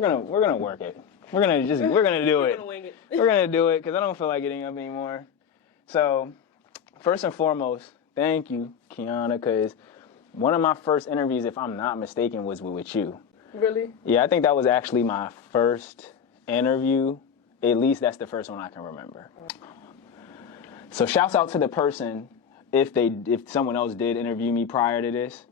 gonna work it. We're gonna do it. We're gonna wing it. We're gonna do it because I don't feel like getting up anymore. So, first and foremost, thank you, Keeyana, because one of my first interviews, if I'm not mistaken, was with you. Really? Yeah, I think that was actually my first interview. At least that's the first one I can remember. So shouts out to the person if someone else did interview me prior to this.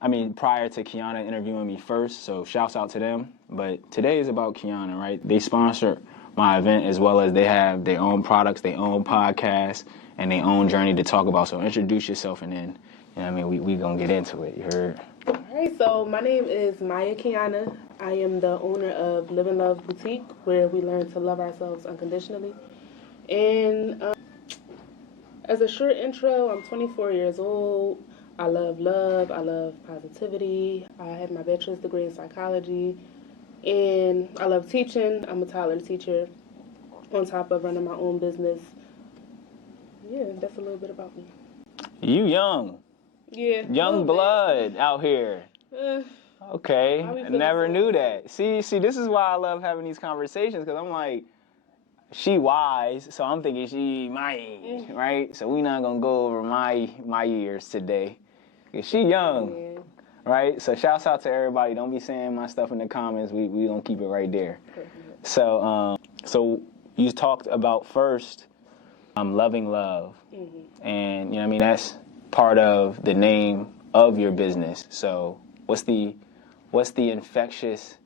I mean, prior to Keeyana interviewing me first, so shouts out to them. But today is about Keeyana, right? They sponsor my event as well as they have their own products, their own podcast, and their own journey to talk about. So introduce yourself and then, you know what I mean, we gonna get into it, you heard? All right, so my name is Maya Keeyana. I am the owner of Live and Love Boutique, where we learn to love ourselves unconditionally. And as a short intro, I'm 24 years old. I love love. I love positivity. I have my bachelor's degree in psychology. And I love teaching. I'm a toddler teacher on top of running my own business. Yeah, that's a little bit about me. You young. Yeah. Young blood out here. Okay, I never knew that. See, this is why I love having these conversations, because I'm like, she wise, so I'm thinking she my age, right? So we not gonna go over my years today. Cause she young, right? So shouts out to everybody. Don't be saying my stuff in the comments. We gonna keep it right there. So you talked about first, loving love, and you know what I mean, that's part of the name of your business. So what's the infectious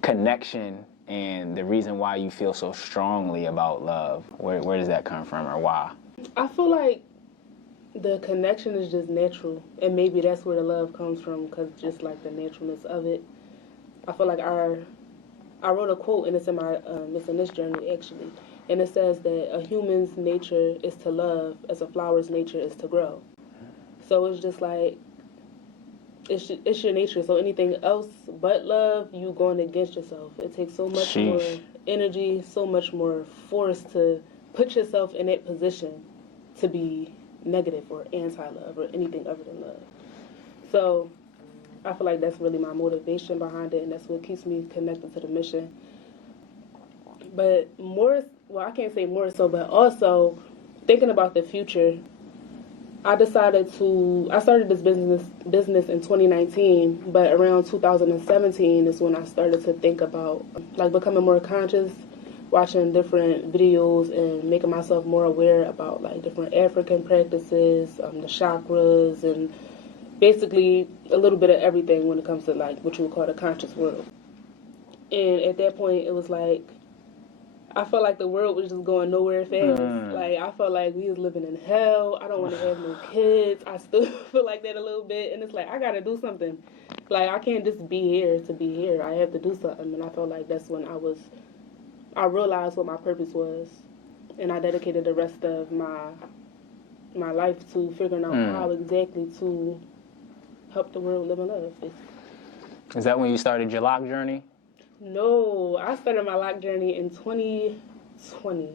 connection and the reason why you feel so strongly about love? Where does that come from, or why? I feel like the connection is just natural, and maybe that's where the love comes from, because just like the naturalness of it. I feel like I wrote a quote, and it's in my it's in this journey actually, and it says that a human's nature is to love as a flower's nature is to grow. So it's just like it's your nature. So anything else but love, you going against yourself. It takes so much more energy, so much more force to put yourself in that position to be negative or anti-love or anything other than love. So I feel like that's really my motivation behind it, and that's what keeps me connected to the mission. But I can't say more so, but also thinking about the future, I started this business in 2019, but around 2017 is when I started to think about like becoming more conscious, watching different videos and making myself more aware about like different African practices, the chakras, and basically a little bit of everything when it comes to like what you would call the conscious world. And at that point, it was like I felt like the world was just going nowhere fast. Like, I felt like we was living in hell. I don't want to have no kids. I still feel like that a little bit. And it's like, I got to do something. Like, I can't just be here to be here. I have to do something. And I felt like that's when I realized what my purpose was. And I dedicated the rest of my life to figuring out how exactly to help the world live in love, basically. Is that when you started your lock journey? No, I started my lock journey in 2020.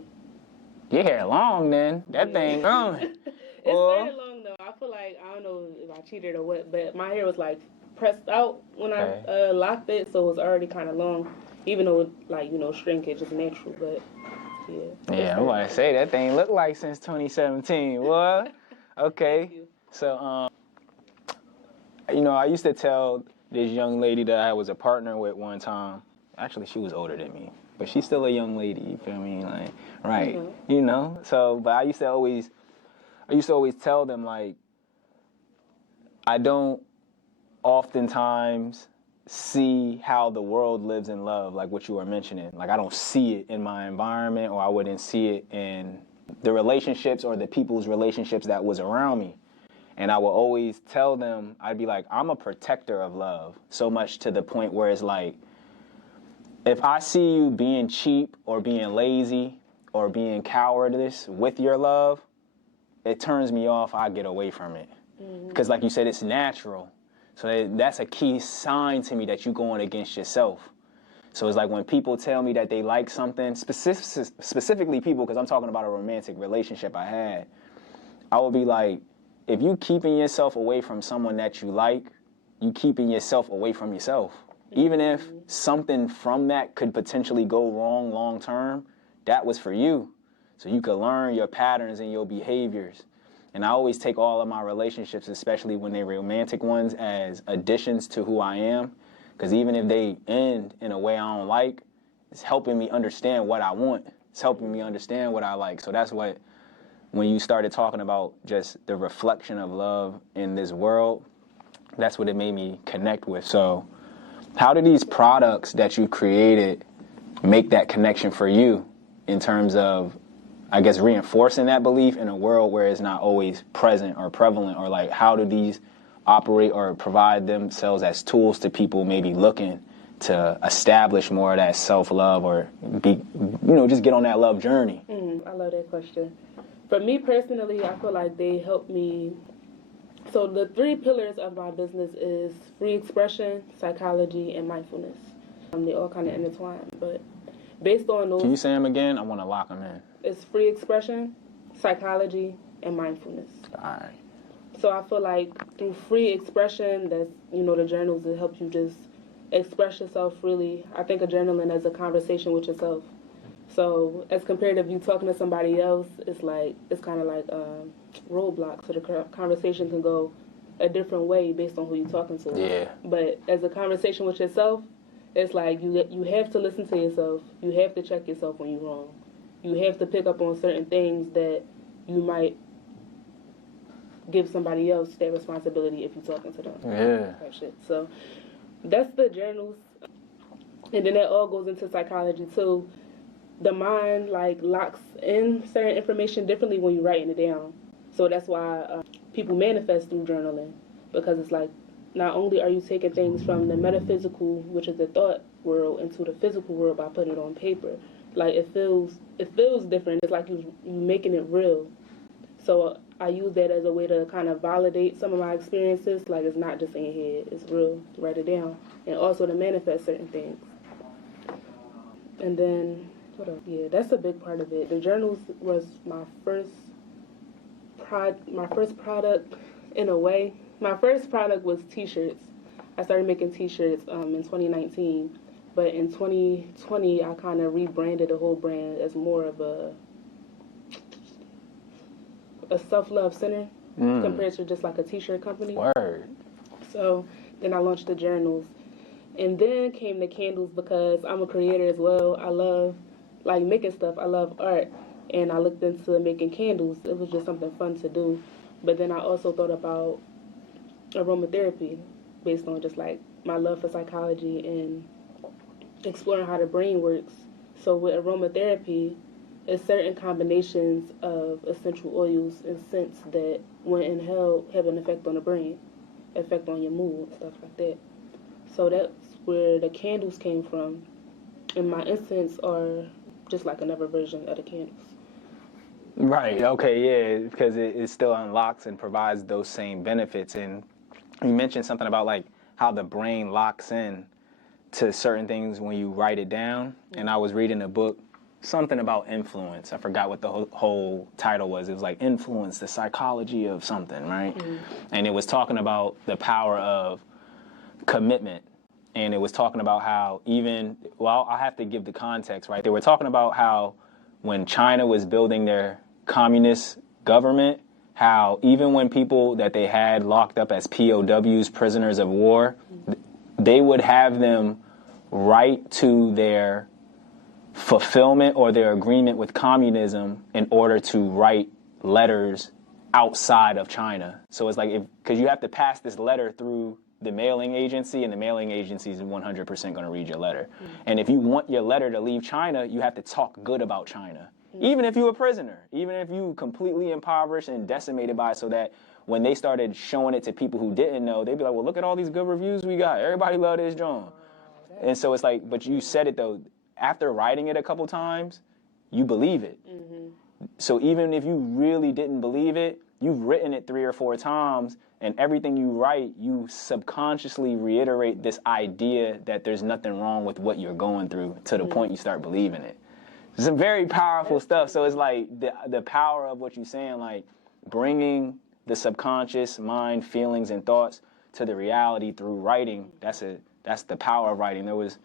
Your hair long then. That thing growing. It started long though. I feel like, I don't know if I cheated or what, but my hair was like pressed out when I locked it, so it was already kind of long. Even though it, like, you know, shrinkage is natural, but yeah. Yeah, I want to say that thing looked like since 2017. What? Okay. So, you know, I used to tell this young lady that I was a partner with one time. Actually, she was older than me, but she's still a young lady. You feel me? Like, right? Mm-hmm. You know. So, but I used to always tell them, like, I don't oftentimes see how the world lives in love, like what you were mentioning. Like, I don't see it in my environment, or I wouldn't see it in the relationships or the people's relationships that was around me. And I would always tell them, I'd be like, I'm a protector of love, so much to the point where it's like, if I see you being cheap or being lazy or being cowardice with your love, it turns me off. I get away from it. Because like you said, it's natural. So that's a key sign to me that you're going against yourself. So it's like when people tell me that they like something, specifically people, because I'm talking about a romantic relationship I had, I would be like, if you keeping yourself away from someone that you like, you keeping yourself away from yourself. Even if something from that could potentially go wrong long term, that was for you. So you could learn your patterns and your behaviors. And I always take all of my relationships, especially when they're romantic ones, as additions to who I am. Because even if they end in a way I don't like, it's helping me understand what I want. It's helping me understand what I like. So that's what, when you started talking about just the reflection of love in this world, that's what it made me connect with. So how do these products that you created make that connection for you in terms of, I guess, reinforcing that belief in a world where it's not always present or prevalent? Or like, how do these operate or provide themselves as tools to people maybe looking to establish more of that self-love or be, just get on that love journey? I love that question. For me personally, I feel like they help me. So the 3 pillars of my business is free expression, psychology, and mindfulness. They all kind of intertwine, but based on those... Can you say them again? I want to lock them in. It's free expression, psychology, and mindfulness. All right. So I feel like through free expression, that's, the journals, it helps you just express yourself freely. I think of journaling as a conversation with yourself. So as compared to you talking to somebody else, it's kind of like roadblocks. So the conversation can go a different way based on who you're talking to. Yeah. But as a conversation with yourself, it's like you have to listen to yourself. You have to check yourself when you're wrong. You have to pick up on certain things that you might give somebody else that responsibility if you're talking to them. Yeah. Type shit. So that's the journals. And then that all goes into psychology too. The mind locks in certain information differently when you're writing it down. So that's why people manifest through journaling, because it's like not only are you taking things from the metaphysical, which is the thought world, into the physical world by putting it on paper. Like it feels different. It's like you making it real. So I use that as a way to kind of validate some of my experiences. Like it's not just in your head, it's real. Write it down, and also to manifest certain things. And then what else? Yeah, that's a big part of it. The journals was my first product in a way. My first product was T-shirts. I started making T-shirts in 2019, but in 2020 I kind of rebranded the whole brand as more of a self-love center compared to just like a T-shirt company. Word. So then I launched the journals, and then came the candles because I'm a creator as well. I love making stuff. I love art, and I looked into making candles. It was just something fun to do. But then I also thought about aromatherapy based on just like my love for psychology and exploring how the brain works. So with aromatherapy, it's certain combinations of essential oils and scents that, when inhaled, have an effect on the brain, effect on your mood, stuff like that. So that's where the candles came from. And my incense are just like another version of the candles. Right. Okay. Yeah. Because it still unlocks and provides those same benefits. And you mentioned something about like how the brain locks in to certain things when you write it down. And I was reading a book, something about influence. I forgot what the whole title was. It was like Influence, the Psychology of something, right? And it was talking about the power of commitment. And it was talking about how I have to give the context, right? They were talking about how when China was building their communist government, how even when people that they had locked up as POWs, prisoners of war, they would have them write to their fulfillment or their agreement with communism in order to write letters outside of China. So it's like, because you have to pass this letter through the mailing agency, and the mailing agency is 100% going to read your letter. And if you want your letter to leave China, you have to talk good about China. Even if you're a prisoner, even if you completely impoverished and decimated by it, so that when they started showing it to people who didn't know, they'd be like, well, look at all these good reviews we got. Everybody love this John. And so it's like, but you said it though, after writing it a couple times, you believe it. So even if you really didn't believe it, you've written it 3 or 4 times, and everything you write, you subconsciously reiterate this idea that there's nothing wrong with what you're going through to the point you start believing it. Some very powerful stuff. So it's like the power of what you're saying, like bringing the subconscious mind, feelings, and thoughts to the reality through writing. That's that's the power of writing. There was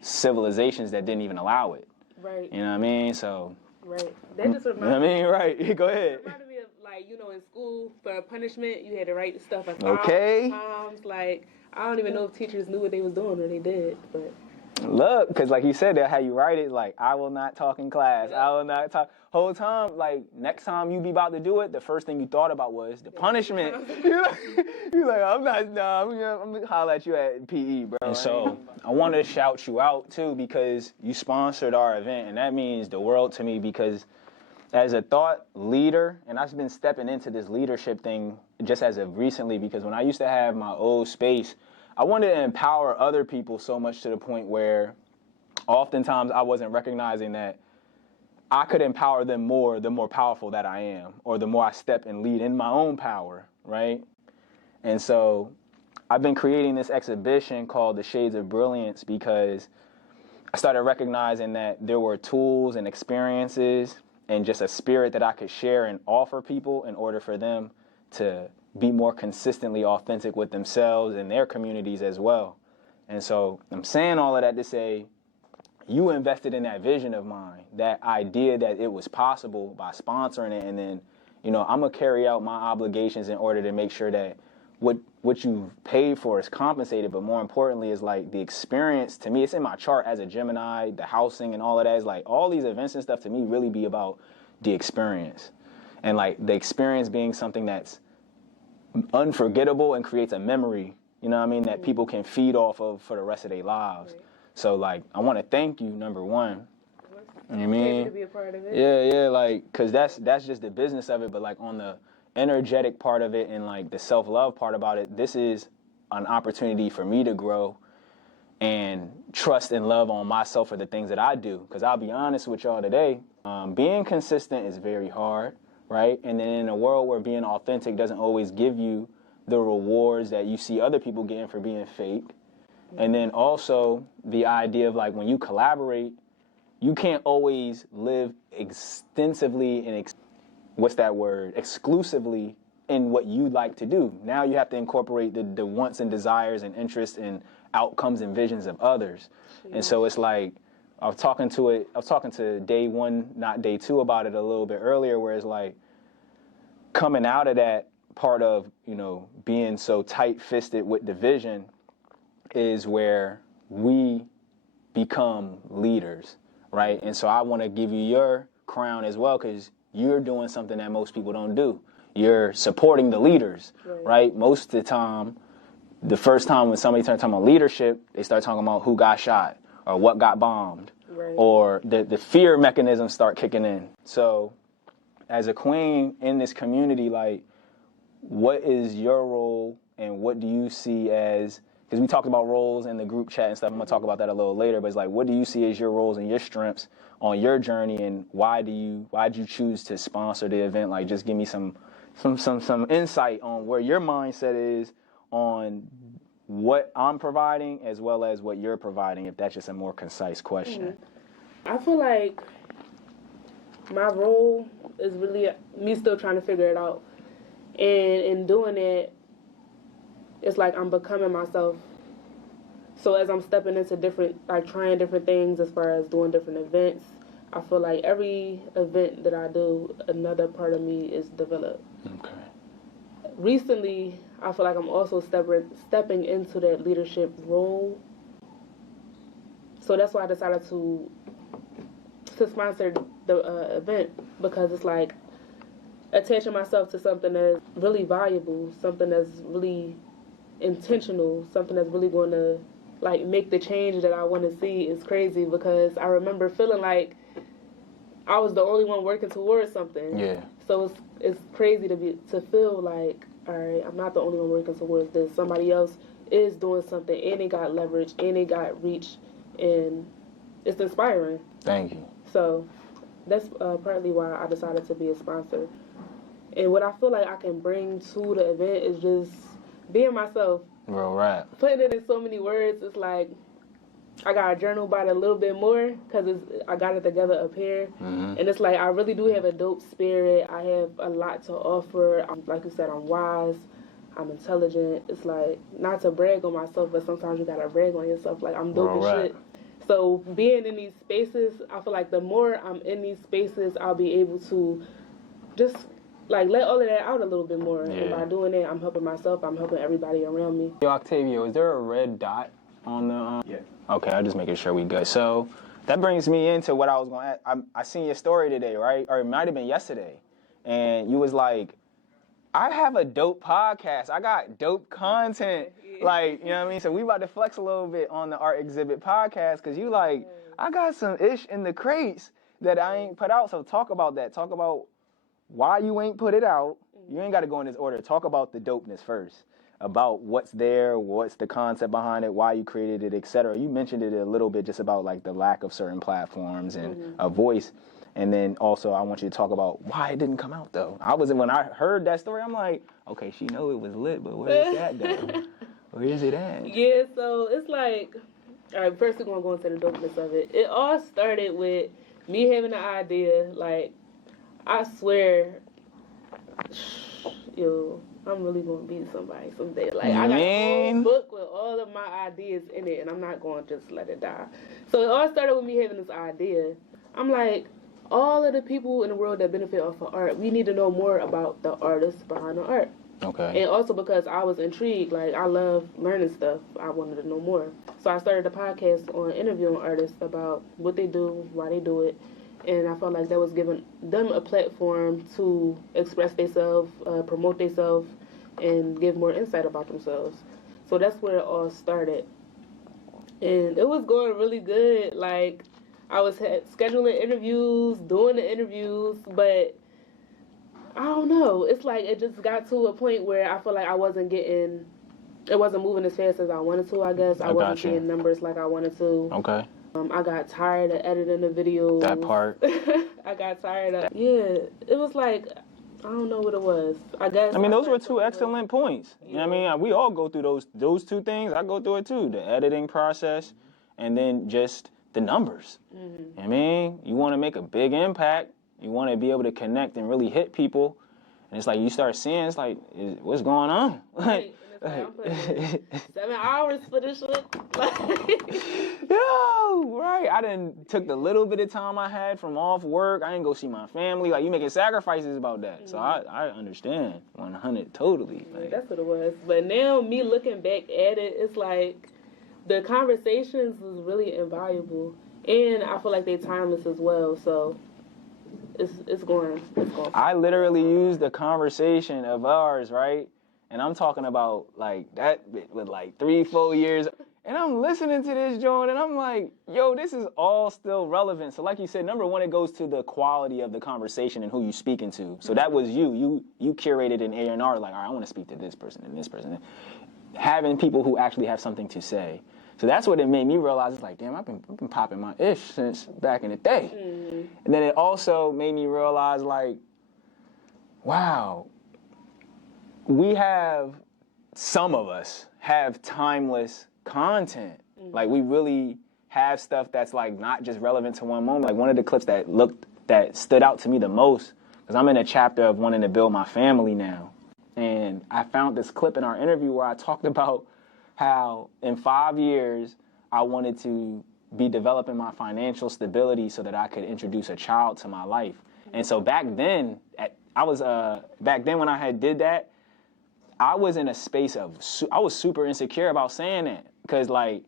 civilizations that didn't even allow it. Right. You know what I mean? So. Right. That just reminded me. I mean, right. Go ahead. It reminded me of, like, you know, in school, for punishment, you had to write stuff 1,000 times. Like, I don't even know if teachers knew what they was doing or they did, but... Look, because like you said, how you write it, like, I will not talk in class. I will not talk. Whole time, like, next time you be about to do it, the first thing you thought about was the punishment. You're like, I'm going to holler at you at PE, bro. And so I wanted to shout you out, too, because you sponsored our event, and that means the world to me because as a thought leader, and I've been stepping into this leadership thing just as of recently, because when I used to have my old space, I wanted to empower other people so much to the point where oftentimes I wasn't recognizing that I could empower them more the more powerful that I am, or the more I step and lead in my own power, right? And so I've been creating this exhibition called The Shades of Brilliance because I started recognizing that there were tools and experiences and just a spirit that I could share and offer people in order for them to be more consistently authentic with themselves and their communities as well. And so I'm saying all of that to say, you invested in that vision of mine, that idea that it was possible by sponsoring it. And then, you know, I'm going to carry out my obligations in order to make sure that what you paid for is compensated. But more importantly is like the experience to me, it's in my chart as a Gemini, the housing and all of that is like all these events and stuff to me really be about the experience. And like the experience being something that's unforgettable and creates a memory, you know what I mean, that people can feed off of for the rest of their lives. Right. So like, I want to thank you, number one. You know what I mean? To be a part of it. Yeah, like, cause that's just the business of it, but like on the energetic part of it and like the self-love part about it, this is an opportunity for me to grow and trust and love on myself for the things that I do. Cause I'll be honest with y'all today, being consistent is very hard. Right? And then in a world where being authentic doesn't always give you the rewards that you see other people getting for being fake. And then also the idea of like when you collaborate, you can't always live extensively and exclusively in what you like to do. Now you have to incorporate the wants and desires and interests and outcomes and visions of others. And so it's like, I was talking to day one, not day two about it a little bit earlier, where it's like coming out of that part of, you know, being so tight-fisted with the vision is where we become leaders, right? And so I want to give you your crown as well because you're doing something that most people don't do. You're supporting the leaders, right? Most of the time, the first time when somebody starts talking about leadership, they start talking about who got shot or what got bombed, or the fear mechanisms start kicking in. So as a queen in this community, like, what is your role and what do you see as, because we talked about roles in the group chat and stuff, I'm going to talk about that a little later, but it's like, what do you see as your roles and your strengths on your journey, and why did you choose to sponsor the event? Like, just give me some insight on where your mindset is on what I'm providing as well as what you're providing, if that's just a more concise question. I feel like my role is really me still trying to figure it out. And in doing it, it's like I'm becoming myself. So as I'm stepping into trying different things as far as doing different events, I feel like every event that I do, another part of me is developed. Okay. Recently, I feel like I'm also stepping into that leadership role. So that's why I decided to sponsor the event, because it's like attaching myself to something that's really valuable, something that's really intentional, something that's really going to like make the change that I want to see is crazy, because I remember feeling like I was the only one working towards something. Yeah. So it's crazy to feel like, all right, I'm not the only one working towards this. Somebody else is doing something, and they got leverage, and they got reach, and it's inspiring. Thank you. So that's partly why I decided to be a sponsor. And what I feel like I can bring to the event is just being myself. Real rap. Putting it in so many words, it's like I got to journal about it a little bit more because I got it together up here. And it's like I really do have a dope spirit. I have a lot to offer. Like you said, I'm wise. I'm intelligent. It's like, not to brag on myself, but sometimes you gotta brag on yourself. Like, I'm dope as shit. So being in these spaces, I feel like the more I'm in these spaces, I'll be able to just like let all of that out a little bit more. And by doing that, I'm helping myself. I'm helping everybody around me. Yo, Octavio, is there a red dot on the? Yeah. Okay, I'm just making sure we good. So that brings me into what I was going to ask. I seen your story today, right? Or it might have been yesterday, and you was like, I have a dope podcast. I got dope content. Like, you know what I mean? So we about to flex a little bit on the Art Exhibit podcast because you like, I got some ish in the crates that I ain't put out. So talk about that. Talk about why you ain't put it out. You ain't got to go in this order. Talk about the dopeness first. About what's there, what's the concept behind it, why you created it, etc. You mentioned it a little bit just about like the lack of certain platforms and a voice. And then also I want you to talk about why it didn't come out though. When I heard that story, I'm like, okay, she know it was lit, but where is that though? Where is it at? Yeah, so it's like, all right, first we're going to go into the dopeness of it. It all started with me having an idea. Like, I swear, yo, I'm really going to be somebody someday. Like, I got a whole book with all of my ideas in it, and I'm not going to just let it die. So it all started with me having this idea. I'm like, all of the people in the world that benefit off of art, we need to know more about the artists behind the art. Okay. And also because I was intrigued, like I love learning stuff, I wanted to know more. So I started a podcast on interviewing artists about what they do, why they do it, and I felt like that was giving them a platform to express themselves, promote themselves, and give more insight about themselves. So that's where it all started. And it was going really good. Like, I was scheduling interviews, doing the interviews, but I don't know. It's like it just got to a point where I feel like it wasn't moving as fast as I wanted to, I guess. I wasn't seeing numbers like I wanted to. Okay. I got tired of editing the videos. That part. I got tired of, it was like, I don't know what it was. I guess. I mean, those were two excellent points. Yeah. You know what I mean? We all go through those two things. I go through it too. The editing process and then just the numbers. You know what I mean? You want to make a big impact. You want to be able to connect and really hit people. And it's like you start seeing, it's like, what's going on? Right. I'm putting 7 hours for this shit. Yo, right. I done took the little bit of time I had from off work. I ain't go see my family. Like, you making sacrifices about that. So I understand 100 totally. Like, that's what it was. But now me looking back at it, it's like the conversations was really invaluable. And I feel like they timeless as well. So it's going. I literally used the conversation of ours, right? And I'm talking about like that with like 3-4 years. And I'm listening to this joint and I'm like, yo, this is all still relevant. So like you said, number one, it goes to the quality of the conversation and who you speaking to. So that was you curated an A&R like, all right, I want to speak to this person and this person. Having people who actually have something to say. So that's what it made me realize. It's like, damn, I've been popping my ish since back in the day. And then it also made me realize like, wow, some of us have timeless content. Like we really have stuff that's like not just relevant to one moment. Like one of the clips that stood out to me the most, because I'm in a chapter of wanting to build my family now. And I found this clip in our interview where I talked about how in 5 years I wanted to be developing my financial stability so that I could introduce a child to my life. And so back then when I had did that, I was in a space of, I was super insecure about saying that. Because, like,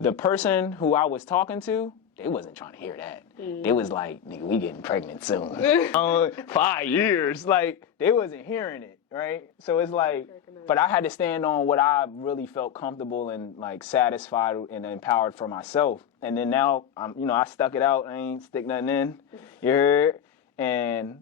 the person who I was talking to, they wasn't trying to hear that. They was like, nigga, we getting pregnant soon. 5 years. Like, they wasn't hearing it, right? So it's like, but I had to stand on what I really felt comfortable and, like, satisfied and empowered for myself. And then now, I stuck it out. I ain't stick nothing in. You heard? And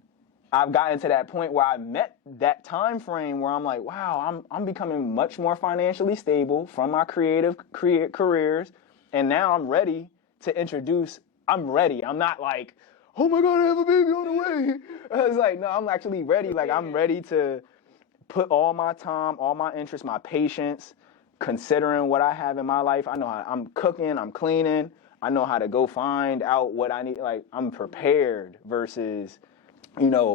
I've gotten to that point where I met that time frame where I'm like, wow, I'm becoming much more financially stable from my creative careers, and now I'm ready to introduce. I'm ready. I'm not like, oh my God, I have a baby on the way. I was like, no, I'm actually ready. Like I'm ready to put all my time, all my interest, my patience, considering what I have in my life. I know I'm cooking, I'm cleaning. I know how to go find out what I need. Like I'm prepared versus.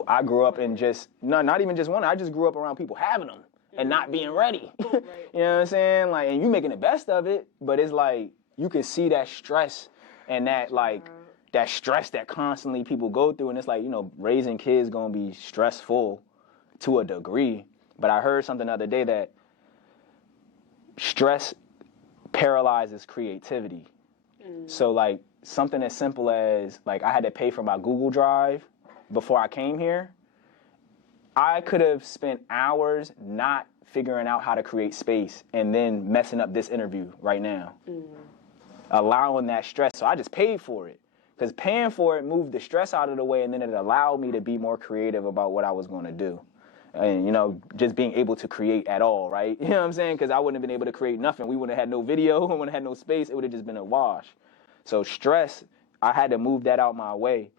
I grew up in not even just one. I just grew up around people having them. and not being ready. Right. You know what I'm saying? Like, and you making the best of it, but it's like you can see that stress and that like that stress that constantly people go through, and it's like, you know, raising kids gonna be stressful to a degree. But I heard something the other day that stress paralyzes creativity. So like something as simple as like I had to pay for my Google Drive before I came here. I could have spent hours not figuring out how to create space and then messing up this interview right now. Allowing that stress. So I just paid for it. Because paying for it moved the stress out of the way, and then it allowed me to be more creative about what I was going to do. And, you know, just being able to create at all, right? You know what I'm saying? Because I wouldn't have been able to create nothing. We wouldn't have had no video. We wouldn't have had no space. It would have just been a wash. So stress, I had to move that out my way.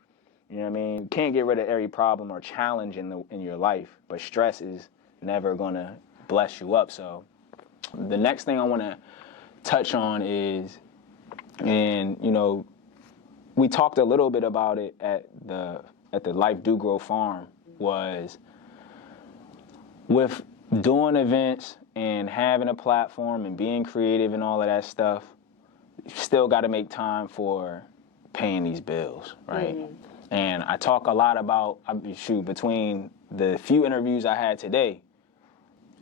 You know what I mean? You can't get rid of every problem or challenge in your life, but stress is never going to bless you up. So the next thing I want to touch on is, and, you know, we talked a little bit about it at the Life Do Grow Farm, was with doing events and having a platform and being creative and all of that stuff, you still got to make time for paying these bills, right? And I talk a lot about, between the few interviews I had today,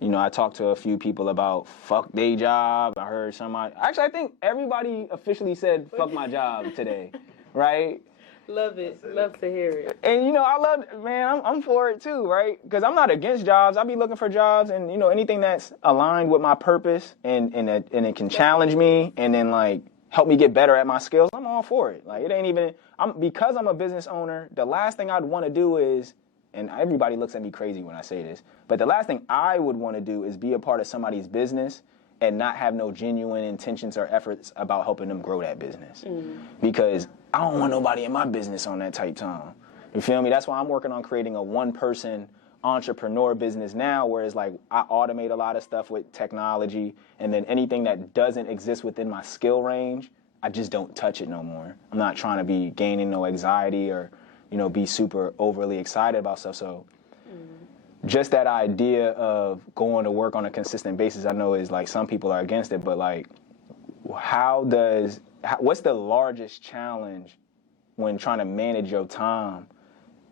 you know, I talked to a few people about fuck they job. I heard somebody, actually I think everybody officially said fuck my job today, right? Love it. Love to hear it. And, you know, I love, man, I'm for it too, right? Because I'm not against jobs. I be looking for jobs, and, you know, anything that's aligned with my purpose and it can challenge me and then, like, help me get better at my skills, I'm all for it. Like, it ain't even, because I'm a business owner, the last thing I'd want to do is, and everybody looks at me crazy when I say this, but the last thing I would want to do is be a part of somebody's business and not have no genuine intentions or efforts about helping them grow that business. Because I don't want nobody in my business on that type time. You feel me? That's why I'm working on creating a one-person entrepreneur business now, where it's like I automate a lot of stuff with technology, and then anything that doesn't exist within my skill range, I just don't touch it no more. I'm not trying to be gaining no anxiety or, you know, be super overly excited about stuff. So just that idea of going to work on a consistent basis, I know is like some people are against it, but like what's the largest challenge when trying to manage your time,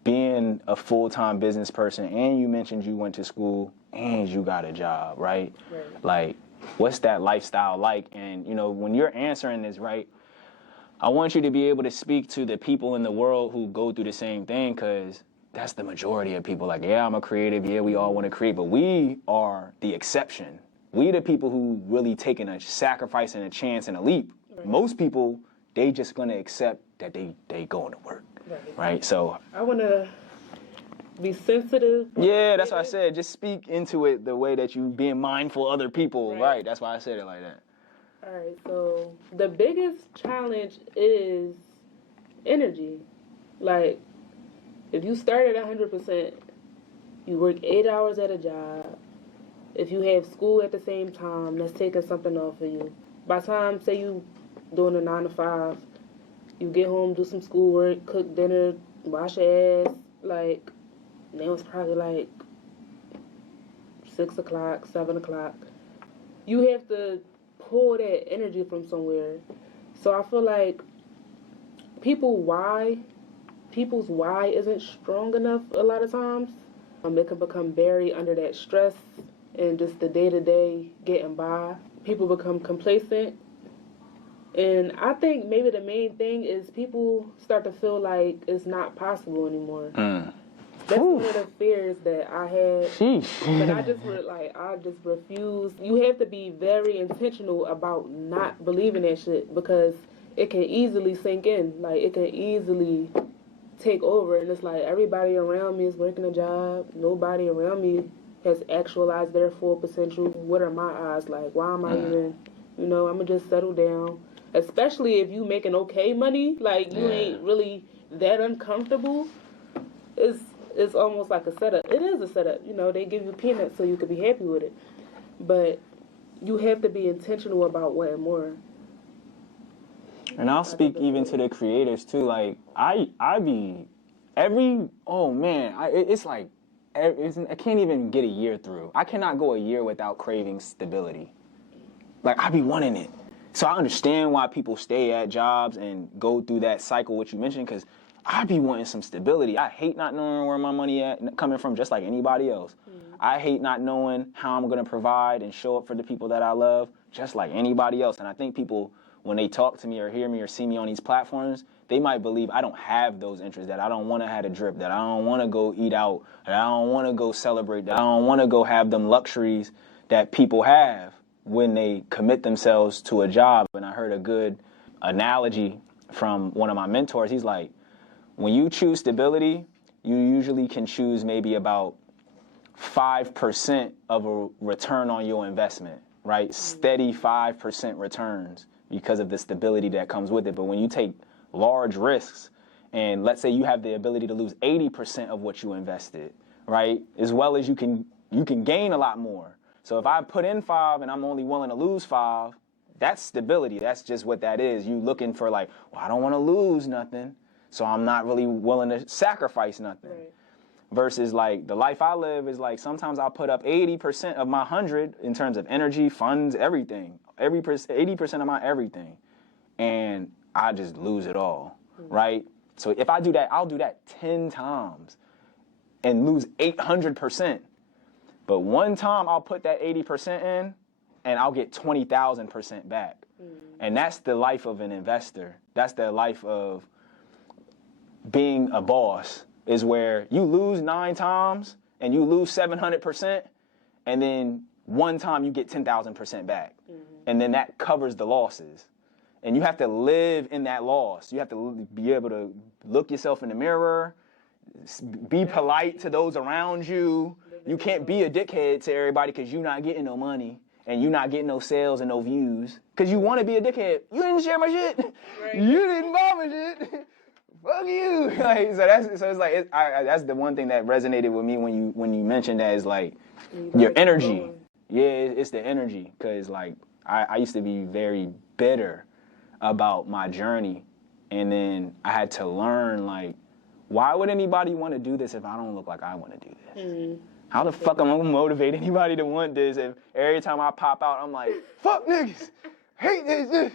being a full-time business person, and you mentioned you went to school and you got a job, right? Like, what's that lifestyle like? And, you know, when you're answering this, right, I want you to be able to speak to the people in the world who go through the same thing, because that's the majority of people. Like, yeah, I'm a creative. Yeah, we all want to create, but we are the exception. We the people who really taking a sacrifice and a chance and a leap. Most people, they just going to accept that they going to work, right? So I want to be sensitive. Yeah, that's why I said just speak into it the way that you being mindful of other people, right? That's why I said it like that. All right, so the biggest challenge is energy. Like, if you start at 100%, you work 8 hours at a job. If you have school at the same time, that's taking something off of you. By the time, say you doing a 9 to 5, you get home, do some schoolwork, cook dinner, wash your ass, like, now it's probably like 6 o'clock, 7 o'clock. You have to pull that energy from somewhere. So I feel like people's why isn't strong enough a lot of times. It can become buried under that stress and just the day-to-day getting by. People become complacent. And I think maybe the main thing is people start to feel like it's not possible anymore. That's one of the fears that I had. But I just refuse. You have to be very intentional about not believing that shit, because it can easily sink in. Like, it can easily take over, and it's like everybody around me is working a job. Nobody around me has actualized their full potential. What are my odds? Like, why am I even, I'm gonna just settle down. Especially if you making okay money, like you ain't really that uncomfortable. It's almost like a setup. It is a setup. They give you peanuts so you can be happy with it. But you have to be intentional about wanting more. And I'll speak even to the creators too. Like it's like I can't even get a year through. I cannot go a year without craving stability. Like, I be wanting it. So I understand why people stay at jobs and go through that cycle, what you mentioned, because I be wanting some stability. I hate not knowing where my money coming from, just like anybody else. I hate not knowing how I'm going to provide and show up for the people that I love, just like anybody else. And I think people, when they talk to me or hear me or see me on these platforms, they might believe I don't have those interests, that I don't want to have a drip, that I don't want to go eat out, that I don't want to go celebrate, that I don't want to go have them luxuries that people have when they commit themselves to a job. And I heard a good analogy from one of my mentors. He's like, when you choose stability, you usually can choose maybe about 5% of a return on your investment, right? Steady 5% returns because of the stability that comes with it. But when you take large risks, and let's say you have the ability to lose 80% of what you invested, right? As well as you can gain a lot more. So if I put in 5 and I'm only willing to lose 5, that's stability. That's just what that is. You looking for like, well, I don't want to lose nothing, so I'm not really willing to sacrifice nothing. Right. Versus like the life I live is like sometimes I'll put up 80% of my 100 in terms of energy, funds, everything. 80% of my everything. And I just lose it all, right? So if I do that, I'll do that 10 times and lose 800%. But one time I'll put that 80% in and I'll get 20,000% back. And that's the life of an investor. That's the life of being a boss, is where you lose 9 times and you lose 700%, and then one time you get 10,000% back. And then that covers the losses. And you have to live in that loss. You have to be able to look yourself in the mirror, be polite to those around you. You can't be a dickhead to everybody because you're not getting no money and you're not getting no sales and no views. Because you want to be a dickhead. You didn't share my shit. Right. You didn't buy my shit. Fuck you. Like, so it's like that's the one thing that resonated with me when you mentioned that, is like your energy. Yeah, it's the energy. Because like I used to be very bitter about my journey, and then I had to learn, like, why would anybody want to do this if I don't look like I want to do this? How the fuck am I gonna motivate anybody to want this if every time I pop out I'm like, fuck niggas, hate this,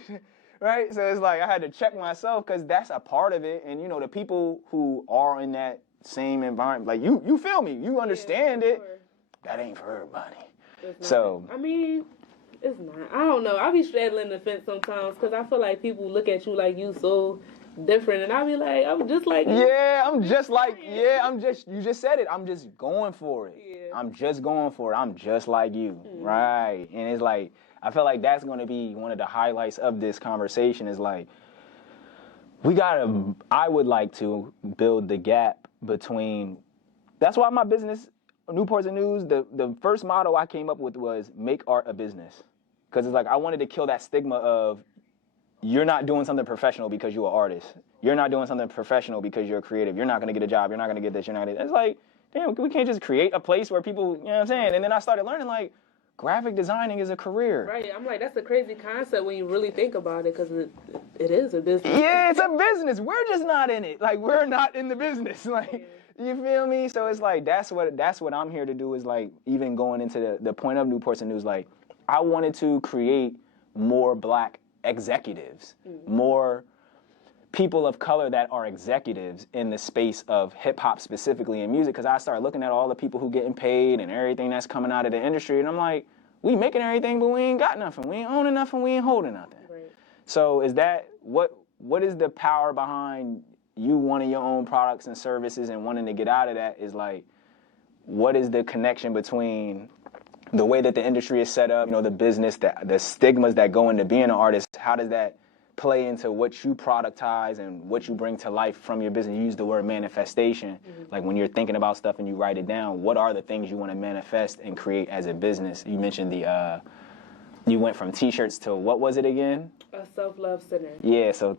right? So it's like I had to check myself, because that's a part of it. And you know, the people who are in that same environment, like you feel me, you understand it. Sure. That ain't for everybody. So I mean, it's not. I don't know. I be straddling the fence sometimes because I feel like people look at you like you so different, and I be like, I'm just like you. Yeah, I'm just like, you just said it. I'm just going for it. Yeah. I'm just going for it. I'm just like you, right? And it's like, I feel like that's going to be one of the highlights of this conversation, is like, I would like to build the gap between, that's why my business, Newports and News, the first motto I came up with was make art a business. Because it's like, I wanted to kill that stigma of, you're not doing something professional because you're an artist. You're not doing something professional because you're a creative. You're not going to get a job. You're not going to get this. You're not going to. It's like, damn, we can't just create a place where people, you know what I'm saying? And then I started learning, like, graphic designing is a career. Right. I'm like, that's a crazy concept when you really think about it, because it is a business. Yeah, it's a business. We're just not in it. Like, we're not in the business. Like, you feel me? So it's like, that's what I'm here to do, is like, even going into the point of Newports and News, like, I wanted to create more Black executives, more people of color that are executives in the space of hip-hop, specifically in music, because I started looking at all the people who getting paid and everything that's coming out of the industry, and I'm like, we making everything, but we ain't got nothing. We ain't owning nothing. We ain't holding nothing. Right. So is that, what is the power behind you wanting your own products and services and wanting to get out of that? Is like, what is the connection between the way that the industry is set up, you know, the business, the stigmas that go into being an artist? How does that play into what you productize and what you bring to life from your business? You use the word manifestation. Like, when you're thinking about stuff and you write it down, what are the things you want to manifest and create as a business? You mentioned you went from t-shirts to, what was it again? A self-love center. Yeah, so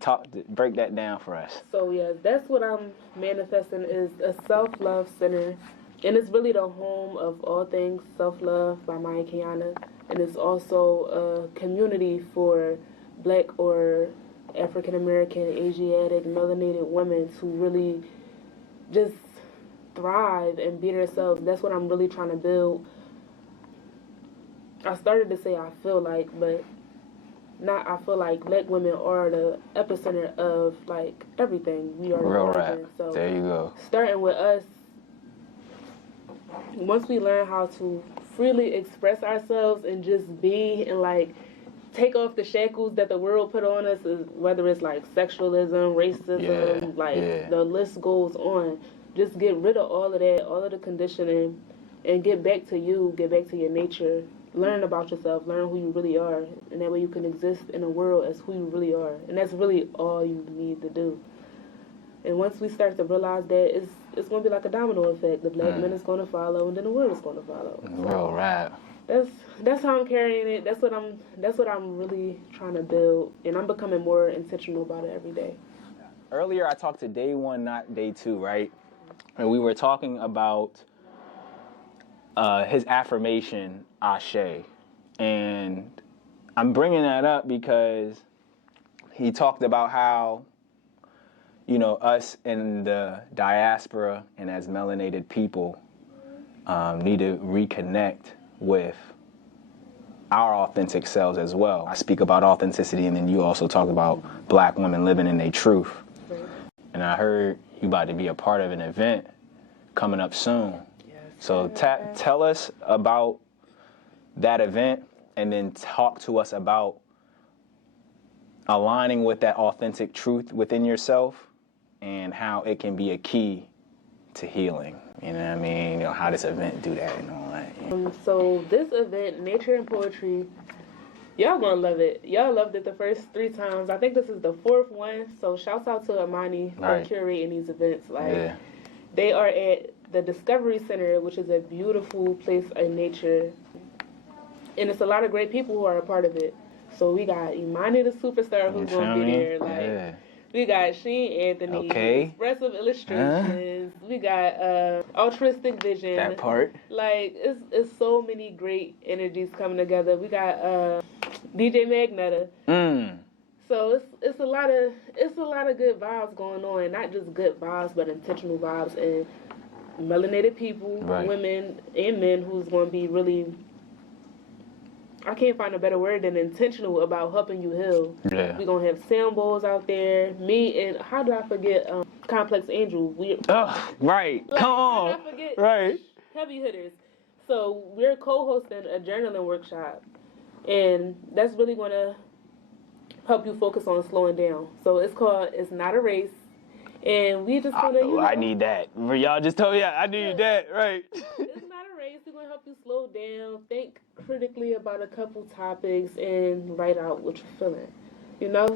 break that down for us. So yeah, that's what I'm manifesting, is a self-love center. And it's really the home of all things self-love by Maya Keeyana. And it's also a community for Black or African-American, Asiatic, melanated women to really just thrive and be themselves. That's what I'm really trying to build. I started to say I feel like, but not I feel like black women are the epicenter of like everything. We are Real the rap. origin. So There you go. starting with us, once we learn how to freely express ourselves and just be and like take off the shackles that the world put on us, whether it's like sexualism, racism, the list goes on. Just get rid of all of that, all of the conditioning, and get back to you, get back to your nature. Learn about yourself, learn who you really are, and that way you can exist in a world as who you really are. And that's really all you need to do. And once we start to realize that, it's going to be like a domino effect. The black men is going to follow, and then the world is going to follow. Real rap. That's how I'm carrying it. That's what I'm really trying to build, and I'm becoming more intentional about it every day. Earlier, I talked to day one, not day two, right? And we were talking about his affirmation, Ashe. And I'm bringing that up because he talked about how, us in the diaspora and as melanated people need to reconnect with our authentic selves as well. I speak about authenticity, and then you also talk about black women living in their truth. Right. And I heard you about to be a part of an event coming up soon. So tell us about that event, and then talk to us about aligning with that authentic truth within yourself and how it can be a key to healing. You know what I mean? How this event do that and all that. Yeah. So this event, Nature and Poetry, y'all gonna love it. Y'all loved it the first 3 times. I think this is the 4th one. So shouts out to Amani for curating these events. They are at the Discovery Center, which is a beautiful place in nature. And it's a lot of great people who are a part of it. So we got Imani the Superstar who's going to be there. We got Sheen Anthony, Expressive Illustrations. We got Altruistic Vision. That part. It's so many great energies coming together. We got DJ Magneta. So it's a lot of good vibes going on. Not just good vibes, but intentional vibes, and melanated people, women and men, who's going to be really, I can't find a better word than intentional about helping you heal. Yeah. We're going to have sound bowls out there. Me and, how do I forget, Complex Angel. Right. Come on. How do I forget right. Heavy hitters. So we're co-hosting a journaling workshop. And that's really going to help you focus on slowing down. So it's called It's Not a Race. And we just gonna, I need that. Y'all just told me I need that, right? It's not a race. We're gonna help you slow down, think critically about a couple topics, and write out what you're feeling.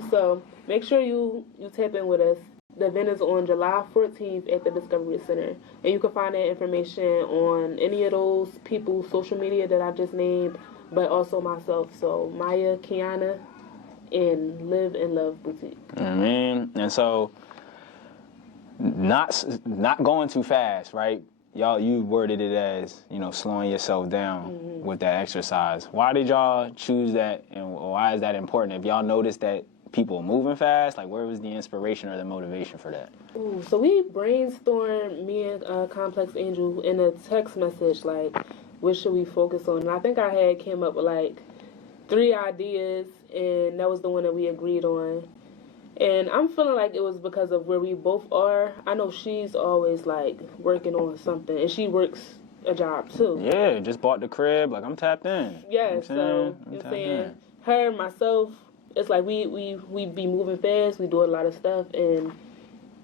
So make sure you tap in with us. The event is on July 14th at the Discovery Center, and you can find that information on any of those people's social media that I just named, but also myself. So Maya Keeyana in Live and Love Boutique. And so. Not going too fast, right? Y'all, you worded it as, slowing yourself down with that exercise. Why did y'all choose that, and why is that important? If y'all noticed that people are moving fast, where was the inspiration or the motivation for that? So we brainstormed, me and Complex Angel, in a text message, what should we focus on? And I think I came up with 3 ideas, and that was the one that we agreed on. And I'm feeling like it was because of where we both are. I know she's always working on something, and she works a job too. Yeah, just bought the crib. I'm tapped in. Yeah, so you know what I'm saying? Her, myself, it's we be moving fast. We do a lot of stuff, and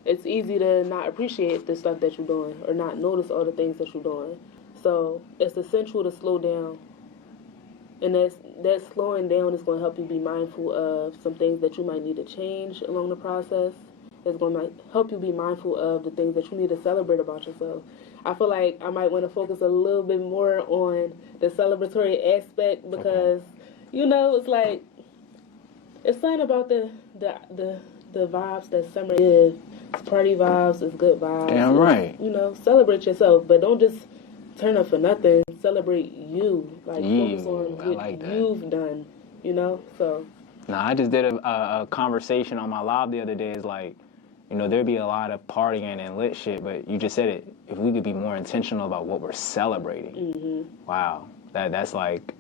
it's easy to not appreciate the stuff that you're doing or not notice all the things that you're doing. So it's essential to slow down. And that slowing down is going to help you be mindful of some things that you might need to change along the process. It's going to help you be mindful of the things that you need to celebrate about yourself. I feel like I might want to focus a little bit more on the celebratory aspect because, it's it's something about the vibes that summer is. It's party vibes, it's good vibes. Damn right. Celebrate yourself, but don't just turn up for nothing. Celebrate you. Focus on what you've done, so. I just did a conversation on my live the other day. It's you know, there'd be a lot of partying and lit shit, but you just said it. If we could be more intentional about what we're celebrating, wow, that's like,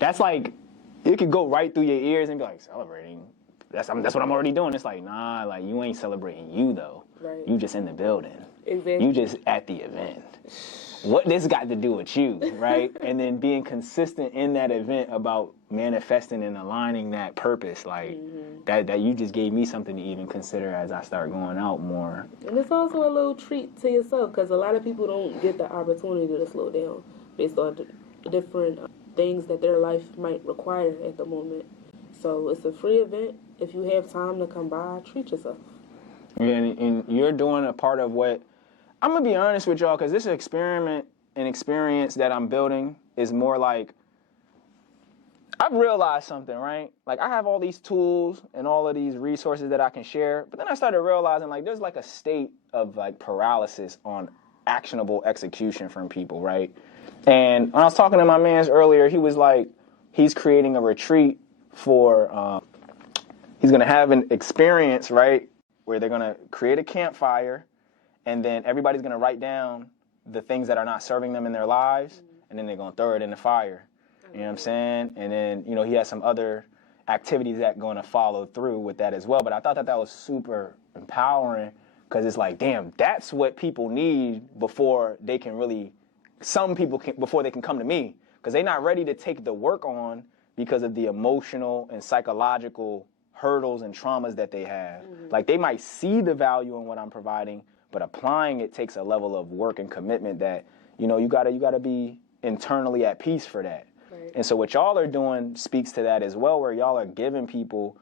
it could go right through your ears and be like, celebrating. That's what I'm already doing. It's like, nah, like you ain't celebrating you though. Right. You just in the building. Exactly. You just at the event. What this got to do with you, right? And then being consistent in that event about manifesting and aligning that purpose, like that you just gave me something to even consider as I start going out more. And it's also a little treat to yourself because a lot of people don't get the opportunity to slow down based on the different things that their life might require at the moment. So it's a free event. If you have time to come by, treat yourself. And you're doing a part of what, I'm going to be honest with y'all, because this experiment and experience that I'm building is more like, I've realized something, right? Like, I have all these tools and all of these resources that I can share, but then I started realizing, like, there's, like, a state of, like, paralysis on actionable execution from people, right? And when I was talking to my mans earlier, he was like, he's creating a retreat for, he's going to have an experience, right, where they're going to create a campfire, and then everybody's going to write down the things that are not serving them in their lives, and then they're going to throw it in the fire. You know what I'm saying? And then, you know, he has some other activities that going to follow through with that as well. But I thought that was super empowering because it's like, damn, that's what people need before they can really, before they can come to me. Because they're not ready to take the work on because of the emotional and psychological hurdles and traumas that they have. Like, they might see the value in what I'm providing, but applying it takes a level of work and commitment that, you know, you gotta be internally at peace for that. Right. And so what y'all are doing speaks to that as well, where y'all are giving people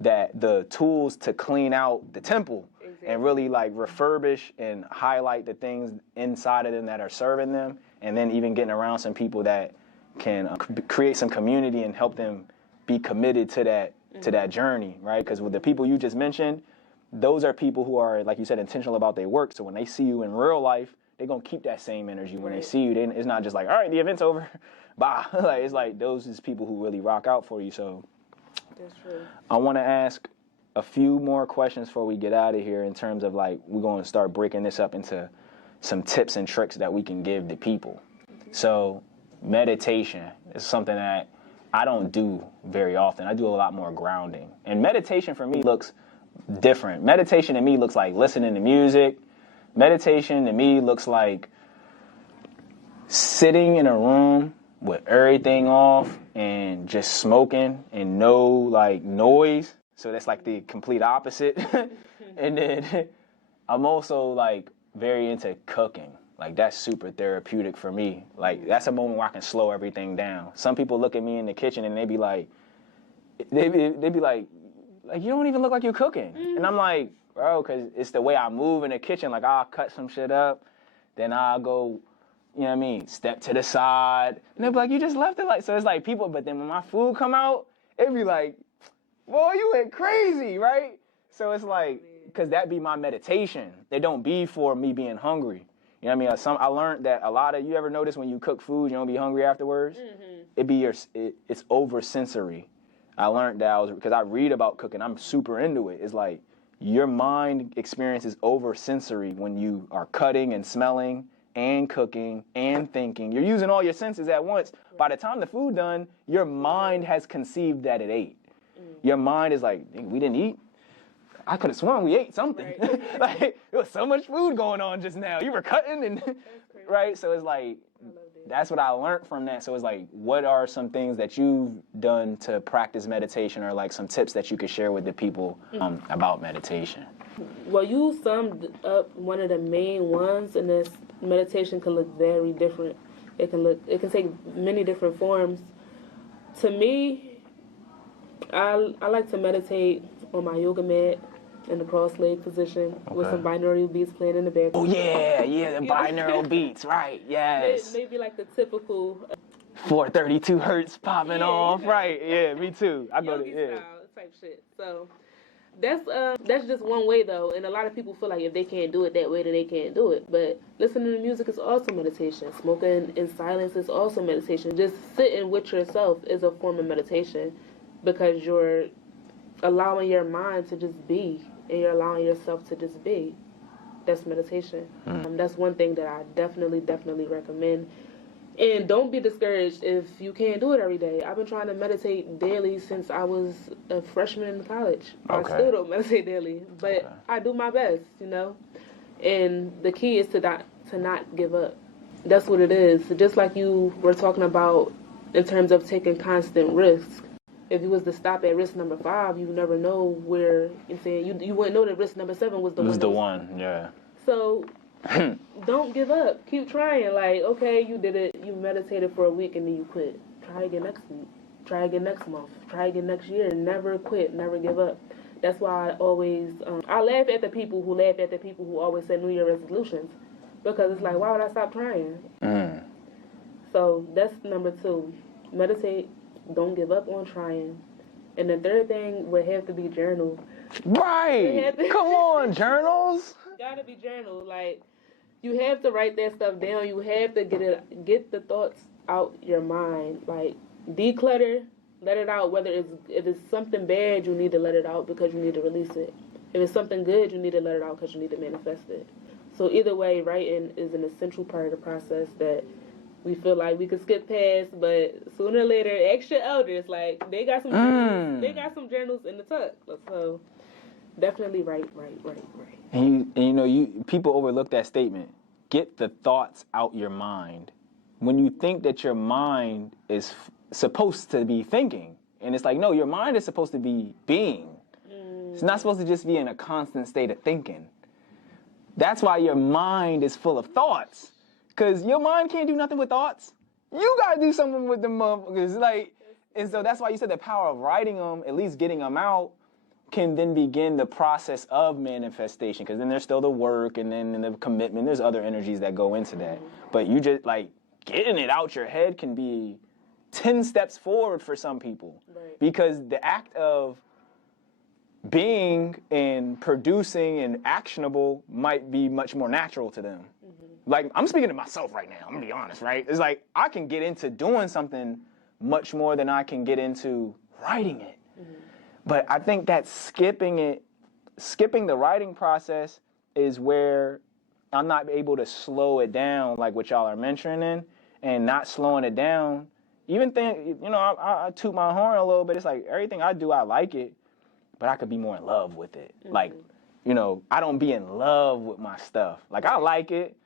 that the tools to clean out the temple and really like refurbish and highlight the things inside of them that are serving them, and then even getting around some people that can create some community and help them be committed to that journey, right? Because with the people you just mentioned, those are people who are, like you said, intentional about their work. So when they see you in real life, they're going to keep that same energy when they see you. It's not just like, all right, the event's over. Bye. Like, it's like those is people who really rock out for you. So That's true. I want to ask a few more questions before we get out of here in terms of like, we're going to start breaking this up into some tips and tricks that we can give to people. So meditation is something that I don't do very often. I do a lot more grounding. And meditation for me looks different. Meditation to me looks like listening to music. Meditation to me looks like sitting in a room with everything off and just smoking and no like noise. So that's like the complete opposite. And then I'm also like very into cooking. Like that's super therapeutic for me. Like that's a moment where I can slow everything down. Some people look at me in the kitchen and they be like, you don't even look like you're cooking. And I'm like, bro, because it's the way I move in the kitchen. Like, I'll cut some shit up, then I'll go, you know what I mean, step to the side. And they'll be like, you just left it like, so it's like people, but then when my food come out, it'd be like, boy, you went crazy, right? So it's like, because that be my meditation. It don't be for me being hungry. You know what I mean? I learned that a lot of, you ever notice when you cook food, you don't be hungry afterwards? It's over sensory. I learned that because I read about cooking. I'm super into it. It's like your mind experiences over sensory when you are cutting and smelling and cooking and thinking. You're using all your senses at once. By the time the food done, your mind has conceived that it ate. Your mind is like, we didn't eat? I could have sworn we ate something. Right. Like, there was so much food going on just now. You were cutting and, right? So it's like, that's what I learned from that. So it's like, what are some things that you've done to practice meditation, or like some tips that you could share with the people about meditation? Well, you summed up one of the main ones, and this meditation can look very different. It can take many different forms. To me, I like to meditate on my yoga mat in the cross-leg position with some binaural beats playing in the background. Oh, yeah, the binaural beats, right, yes. Maybe like the typical... 432 hertz popping off, right, yeah, me too. I go to, style type shit. So that's just one way, though, and a lot of people feel like if they can't do it that way, then they can't do it. But listening to music is also meditation. Smoking in silence is also meditation. Just sitting with yourself is a form of meditation because you're allowing your mind to just be and you're allowing yourself to just be. That's meditation. That's one thing that I definitely recommend. And don't be discouraged if you can't do it every day. I've been trying to meditate daily since I was a freshman in college. Okay. I still don't meditate daily, but I do my best, you know. And the key is to not give up. That's what it is. Just like you were talking about in terms of taking constant risks. If you was to stop at risk number 5, you never know where. I'm saying you wouldn't know that risk number 7 was the one. Was the one, yeah. So don't give up. Keep trying. Like, okay, you did it. You meditated for a week and then you quit. Try again next week. Try again next month. Try again next year. Never quit. Never give up. That's why I always I laugh at the people who always say New Year resolutions, because it's like, why would I stop trying? So that's number 2. Meditate. Don't give up on trying. And the third thing would have to be journal. Right. Come on, journals. Gotta be journal. Like, you have to write that stuff down. You have to get the thoughts out your mind. Like, declutter, let it out. If it's something bad, you need to let it out because you need to release it. If it's something good, you need to let it out because you need to manifest it. So either way, writing is an essential part of the process that we feel like we could skip past, but sooner or later, extra elders, like, they got some journals, they got some journals in the tuck. So definitely write. And you know, people overlook that statement. Get the thoughts out your mind. When you think that your mind is supposed to be thinking, and it's like, no, your mind is supposed to be being. It's not supposed to just be in a constant state of thinking. That's why your mind is full of thoughts. Because your mind can't do nothing with thoughts. You got to do something with them motherfuckers. Like, and so that's why you said the power of writing them, at least getting them out, can then begin the process of manifestation. Because then there's still the work and then the commitment. There's other energies that go into that. But you just, like, getting it out your head can be 10 steps forward for some people. Right. Because the act of being and producing and actionable might be much more natural to them. Like, I'm speaking to myself right now. I'm going to be honest, right? It's like I can get into doing something much more than I can get into writing it. But I think that skipping the writing process is where I'm not able to slow it down like what y'all are mentioning, and not slowing it down. Even think, you know, I toot my horn a little bit. It's like everything I do, I like it, but I could be more in love with it. Like, you know, I don't be in love with my stuff. Like, I like it,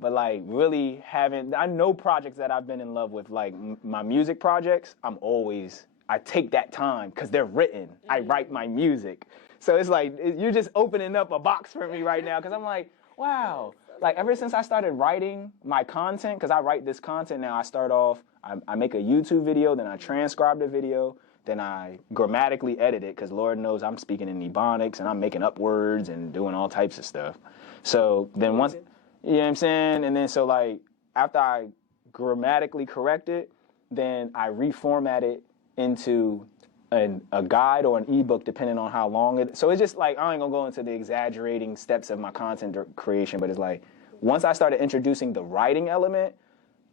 but like really I know projects that I've been in love with, like my music projects, I take that time because they're written. I write my music. So it's like, you're just opening up a box for me right now because I'm like, wow. Like, ever since I started writing my content, because I write this content now, I start off, I make a YouTube video, then I transcribe the video, then I grammatically edit it, because Lord knows I'm speaking in Ebonics and I'm making up words and doing all types of stuff. So then once, you know what I'm saying? And then so like, after I grammatically correct it, then I reformat it into a guide or an ebook, depending on how long it. So it's just like, I ain't gonna go into the exaggerating steps of my content creation, but it's like, once I started introducing the writing element,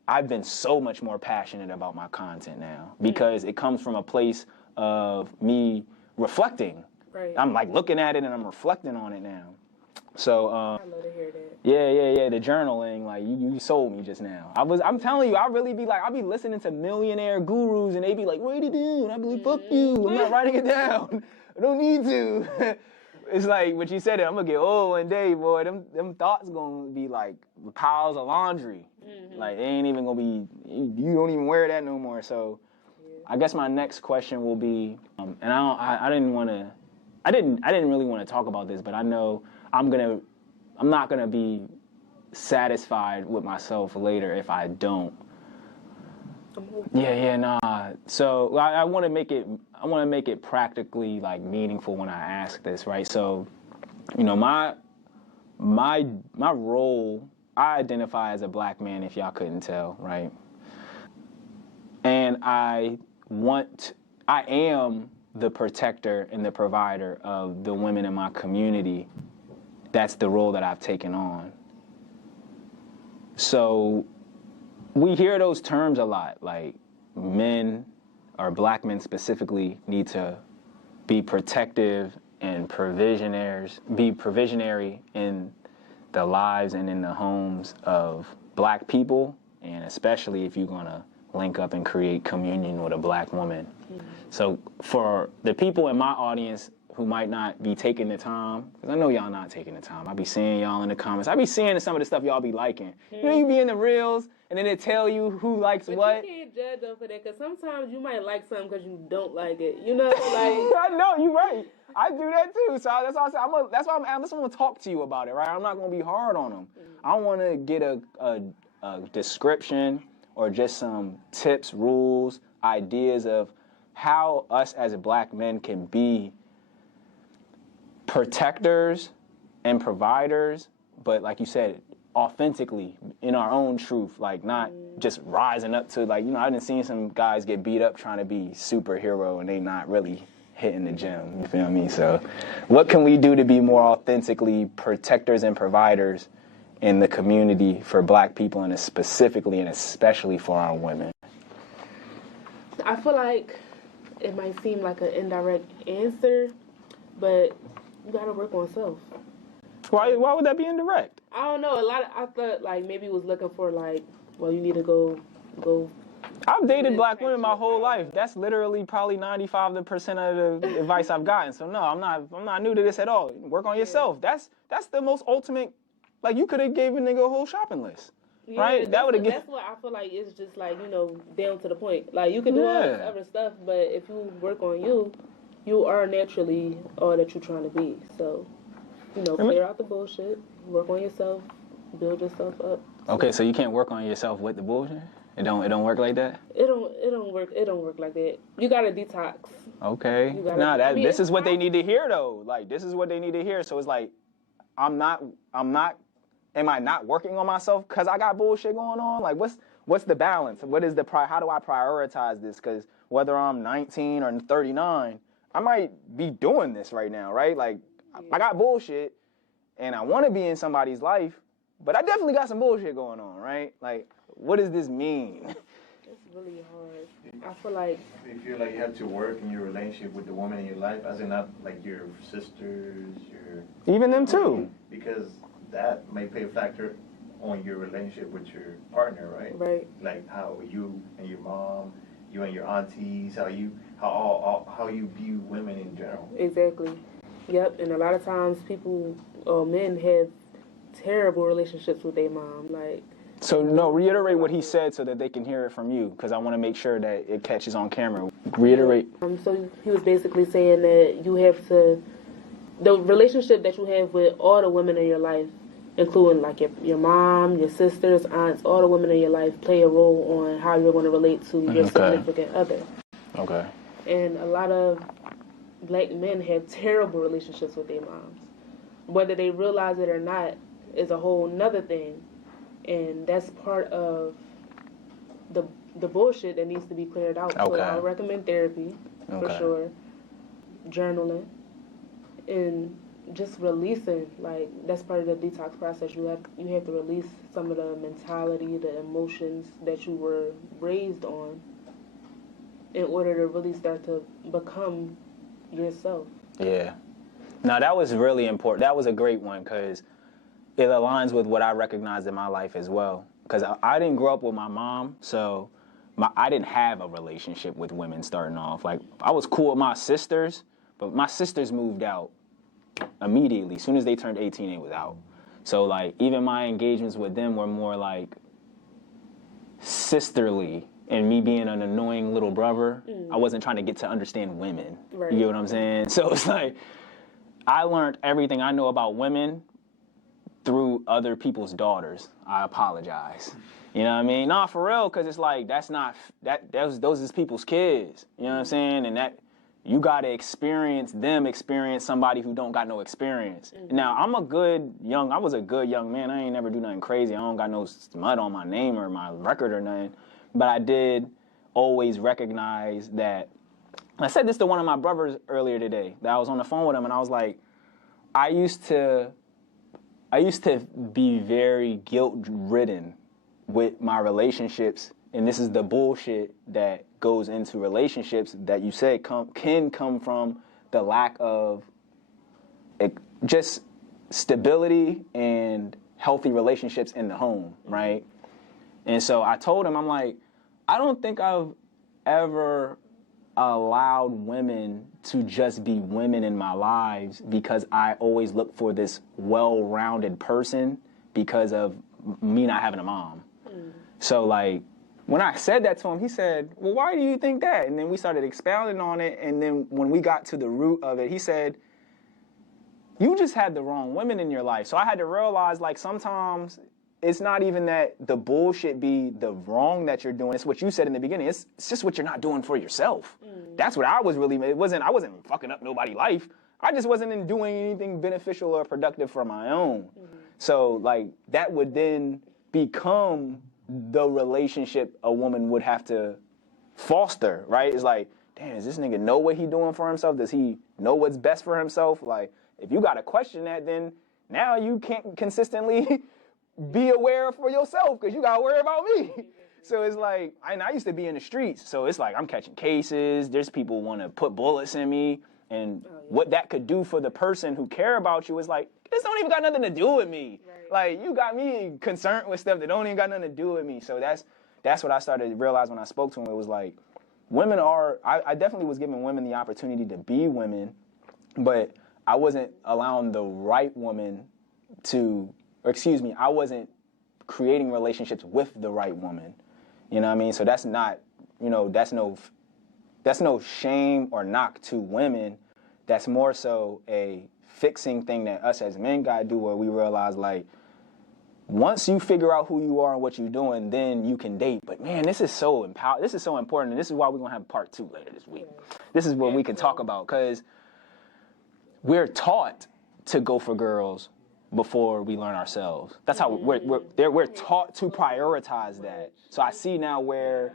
I've been so much more passionate about my content now, because it comes from a place of me reflecting. Right. I'm like looking at it and I'm reflecting on it now. So I love to hear that. yeah, the journaling, like you sold me just now. I'm telling you, I'll be listening to millionaire gurus and they be like, write it down. I be like, fuck you, I'm not writing it down. I don't need to. It's like what you said, I'm gonna get old one day, boy. Them thoughts gonna be like piles of laundry. Like, they ain't even gonna be, you don't even wear that no more. So I guess my next question will be, and I didn't really want to talk about this, but I know I'm not gonna be satisfied with myself later if I don't. Nah. So I want to make it practically like meaningful when I ask this, right? So, you know, my role, I identify as a black man, if y'all couldn't tell, right? And I am the protector and the provider of the women in my community. That's the role that I've taken on. So we hear those terms a lot, like men, or black men specifically, need to be protective and be provisionary in the lives and in the homes of black people, and especially if you're gonna link up and create communion with a black woman. Mm-hmm. So for the people in my audience who might not be taking the time, because I know y'all not taking the time. I be seeing y'all in the comments. I be seeing some of the stuff y'all be liking. Mm-hmm. You know, you be in the reels, and then they tell you who likes but what. You can't judge them for that, because sometimes you might like something because you don't like it. You know, like I know, you're right. I do that too. So that's why I said that's why I'm gonna talk to you about it, right? I'm not gonna be hard on them. Mm-hmm. I want to get a description or just some tips, rules, ideas of how us as black men can be protectors and providers, but like you said, authentically in our own truth, like not just rising up to, like, you know, I done seen some guys get beat up trying to be superhero and they not really hitting the gym, you feel me? So what can we do to be more authentically protectors and providers in the community for black people, and specifically and especially for our women? I feel like it might seem like an indirect answer, but you gotta work on self. Why would that be indirect? I don't know. I thought like maybe it was looking for like, well, you need to go. I've dated black women my whole life. That's literally probably 95% of the advice I've gotten. So no, I'm not new to this at all. Work on yourself. That's the most ultimate. Like, you could have gave a nigga a whole shopping list, right? That's what I feel like. It's just like, you know, down to the point. Like, you can do all this other stuff, but if you work on you, you are naturally all that you're trying to be. So, you know, clear out the bullshit, work on yourself, build yourself up. Okay, so you can't work on yourself with the bullshit? It don't work like that? It don't work like that. You gotta detox. Okay. This is what they need to hear though. Like, this is what they need to hear. So it's like, am I not working on myself because I got bullshit going on? Like, what's the balance? What is how do I prioritize this? Because whether I'm 19 or 39, I might be doing this right now, right? Like, I got bullshit and I want to be in somebody's life, but I definitely got some bullshit going on, right? Like, what does this mean? It's really hard. I feel like... You feel like you have to work in your relationship with the woman in your life, as in not like your sisters, even them too. Because that may play a factor on your relationship with your partner, right? Right. Like how you and your mom, you and your aunties, how you view women in general. Exactly. Yep. And a lot of times men have terrible relationships with their mom. Like. So no, reiterate what he said so that they can hear it from you, because I want to make sure that it catches on camera. Reiterate. So he was basically saying that you have to, the relationship that you have with all the women in your life, including like your mom, your sisters, aunts, all the women in your life play a role on how you're going to relate to your significant other. Okay. And a lot of black men have terrible relationships with their moms. Whether they realize it or not is a whole nother thing. And that's part of the bullshit that needs to be cleared out. Okay. So I recommend therapy, for sure, journaling, and just releasing. Like, that's part of the detox process. You have to release some of the mentality, the emotions that you were raised on in order to really start to become yourself. Yeah. Now, that was really important. That was a great one, because it aligns with what I recognized in my life as well. Because I didn't grow up with my mom, so I didn't have a relationship with women starting off. Like, I was cool with my sisters, but my sisters moved out immediately. As soon as they turned 18, they was out. So, like, even my engagements with them were more, like, sisterly. And me being an annoying little brother, I wasn't trying to get to understand women. Right. You get what I'm saying? So it's like, I learned everything I know about women through other people's daughters. I apologize. You know what I mean? Nah, for real, because it's like, those is people's kids. You know what I'm saying? And that, you got to experience somebody who don't got no experience. Mm-hmm. Now, I was a good young man. I ain't never do nothing crazy. I don't got no smut on my name or my record or nothing. But I did always recognize that. I said this to one of my brothers earlier today, that I was on the phone with him, and I was like, I used to be very guilt-ridden with my relationships, and this is the bullshit that goes into relationships that you said can come from the lack of just stability and healthy relationships in the home, right? And so I told him, I'm like, I don't think I've ever allowed women to just be women in my lives because I always look for this well-rounded person because of me not having a mom. So like, when I said that to him, he said, well, why do you think that? And then we started expounding on it. And then when we got to the root of it, he said, you just had the wrong women in your life. So I had to realize, like, sometimes it's not even that the bullshit be the wrong that you're doing. It's what you said in the beginning. It's just what you're not doing for yourself. That's what I was really, I wasn't fucking up nobody's life. I just wasn't doing anything beneficial or productive for my own. So, like, that would then become the relationship a woman would have to foster, right? It's like, damn, does this nigga know what he doing for himself? Does he know what's best for himself? Like, if you got to question that, then now you can't consistently be aware for yourself because you got to worry about me. So it's like, I used to be in the streets, so it's like I'm catching cases. There's people want to put bullets in me, and what that could do for the person who care about you is like, this don't even got nothing to do with me. Like, you got me concerned with stuff that don't even got nothing to do with me. So that's what I started to realize when I spoke to him. It was like, women are, I definitely was giving women the opportunity to be women, but I wasn't allowing the right woman I wasn't creating relationships with the right woman. You know what I mean? So that's not, that's no shame or knock to women. That's more so a fixing thing that us as men gotta do, where we realize, like, once you figure out who you are and what you're doing, then you can date. But man, this is so important, and this is why we're gonna have part 2 later this week. This is what we can talk about, because we're taught to go for girls before we learn ourselves. That's how we're taught to prioritize that. So I see now where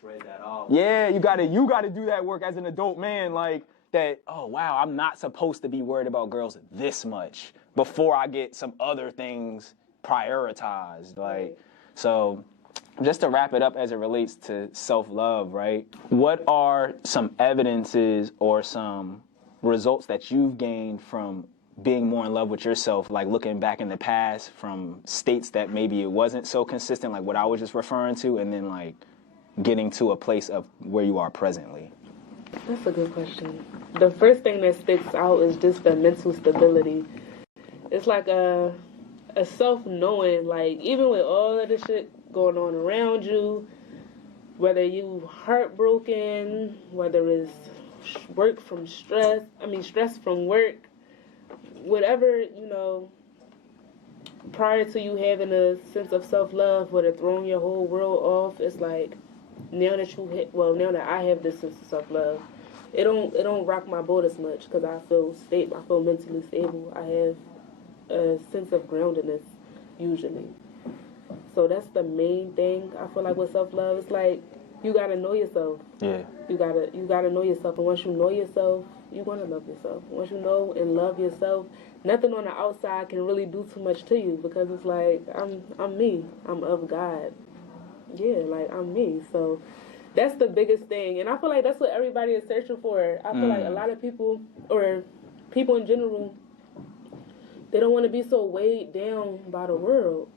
Shred that off. yeah, you gotta do that work as an adult man, like that. Oh wow, I'm not supposed to be worried about girls this much before I get some other things prioritized. Like, so just to wrap it up as it relates to self-love, right? What are some evidences or some results that you've gained from being more in love with yourself, like looking back in the past from states that maybe it wasn't so consistent, like what I was just referring to, and then like getting to a place of where you are presently? That's a good question. The first thing that sticks out is just the mental stability. It's like a self-knowing, like, even with all of the shit going on around you, whether you heartbroken, whether it's stress from work, whatever, prior to you having a sense of self-love would have thrown your whole world off. It's like, now that I have this sense of self-love, it don't rock my boat as much because I feel stable. I feel mentally stable. I have a sense of groundedness usually. So that's the main thing. I feel like with self-love, it's like you gotta know yourself. Yeah. You gotta know yourself, and once you know yourself, you're gonna love yourself. Once you know and love yourself, nothing on the outside can really do too much to you, because it's like I'm me. I'm of God. Yeah, like I'm me. So that's the biggest thing, and I feel like that's what everybody is searching for. I feel like a lot of people, or people in general, they don't want to be so weighed down by the world,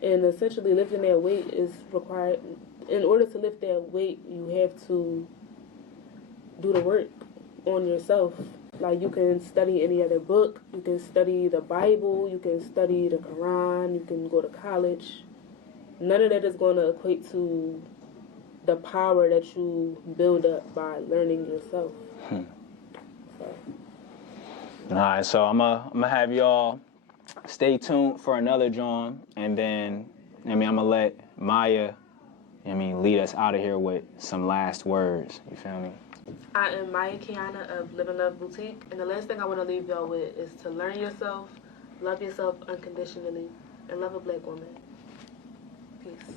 and essentially lifting that weight is required. In order to lift that weight, you have to do the work on yourself. Like, you can study any other book, you can study the Bible, you can study the Quran, you can go to college. None of that is going to equate to the power that you build up by learning yourself. So. All right, so I'm gonna have y'all stay tuned for another John, and then I'm gonna let Maya lead us out of here with some last words. You feel me? I am Maya Keeyana of Live and Love Boutique, and the last thing I want to leave y'all with is to learn yourself, love yourself unconditionally, and love a black woman. Peace.